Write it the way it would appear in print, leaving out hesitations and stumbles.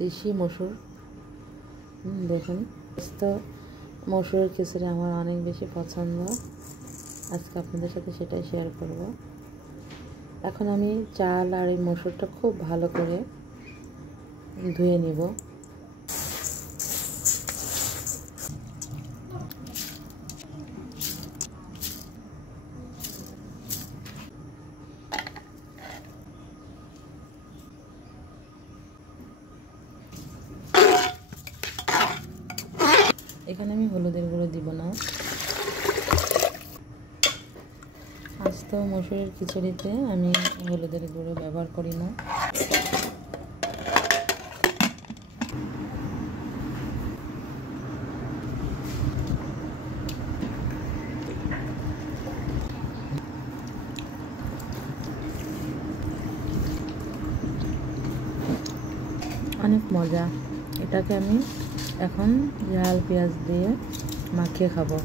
দেশি মসুর, দেখুন তো মসুরের খিচুড়ি আমার অনেক বেশি পছন্দ। আজকে আপনাদের সাথে সেটাই শেয়ার করব। এখন আমি চাল আর এই মসুরটা খুব ভালো করে ধুয়ে নিব। এখানে আমি হলুদের গুঁড়ো দিব না। আস্ত মসুরের খিচুড়িতে আমি হলুদের গুঁড়ো ব্যবহার করি না। অনেক মজা। এটাকে আমি এখন ঝাল পেঁয়াজ দিয়ে মাখিয়ে খাবো।